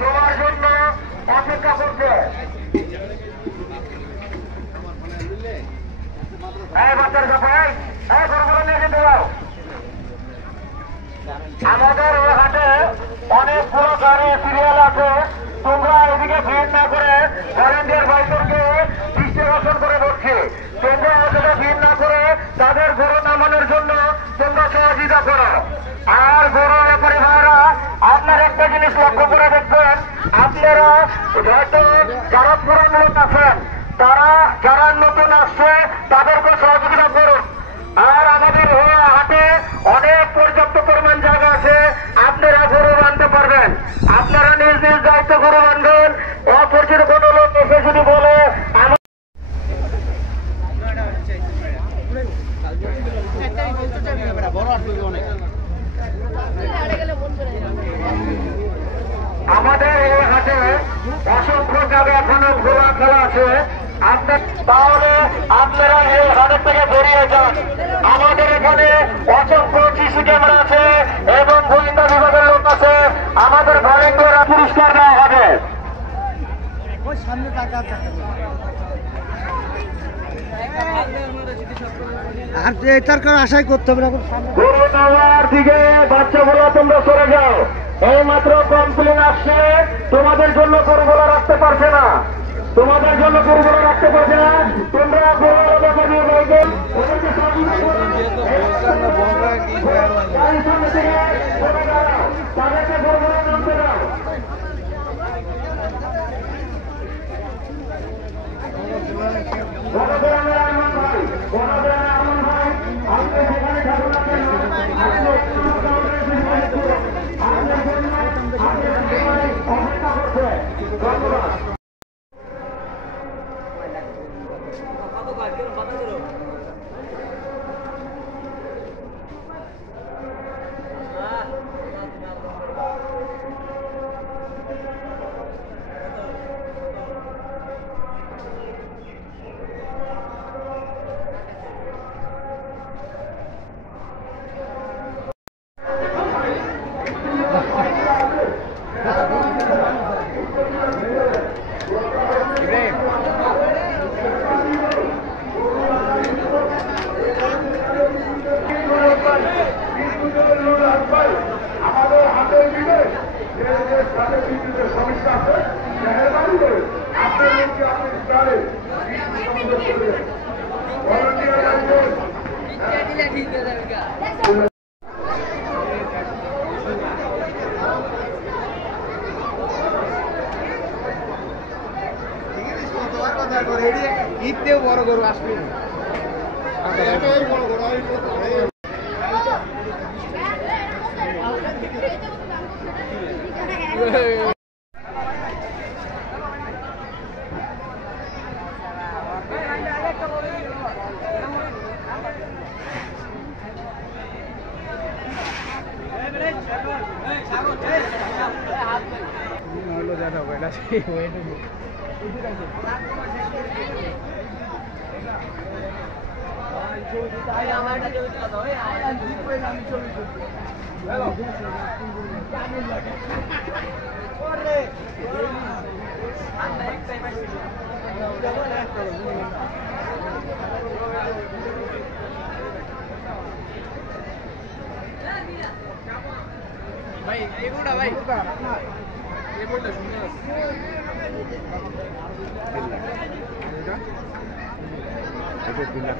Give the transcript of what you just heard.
তোমার জন্য অপেক্ষা করছে। আমাদের এই হাটে অনেকগুলো গাড়ি সিরিয়াল আছে। তোমরা এদিকে ভিড় না করে ভলেন্টিয়ার ভাইদেরকে দৃষ্টি আকর্ষণ করে বলছি, তোমরা এদিকে ভিড় না করে তাদের গরু নামানোর জন্য তোমরা সহযোগিতা করো। আর গরু ব্যাপারী ভাইরা, আপনারা একটা জিনিস লক্ষ্য করে দেখবেন, আপনারা হয়তো যারা পুরান লোক আছেন, তারা যারা নতুন আসছে তাদেরকে সহযোগিতা করুন। আর আমাদের হাটে অনেক পর্যাপ্ত পরিমাণ জায়গা আছে, আপনারা গরু বাঁধতে পারবেন। আপনারা নিজ নিজ দায়িত্ব গরু বাঁধবেন। অপরিচিত কোনো লোক এসে যদি বলে আমাদের এই হাটে অসংখ্য জায়গা এখনো খোলা খেলা আছে, তাহলে আপনারা এই হাটের থেকে বেরিয়ে যান। আমাদের এখানে অসংখ্য সিসি ক্যামেরা আছে এবং গোয়েন্দা বিভাগের লোক আছে। আমাদের ভলেন্টিয়াররা পুরস্কার দেওয়া হবে। আর এটার কারণে আশাই করতে হবে না। গরু নেওয়ার দিকে বাচ্চাগুলো তোমরা সরে যাও। এই মাত্র কমপ্লেন আসছে, তোমাদের জন্য গরুগুলো রাখতে পারছে না, তোমাদের জন্য গরুগুলো রাখতে পারছে না। তোমরা গরুগুলো ব্যাপারে বলবেন তাদেরকে গরুগুলো নামতে দাও। আমাদের হাতের দিকে সমস্যা আছে, মেহরবানি করে আপনার লোককে আপনি স্টারে ঈদতেও বড় গরু আসবে না। ভাই এগুলা ভাই এই বলটা শুনে আছে এটা 2 লাখ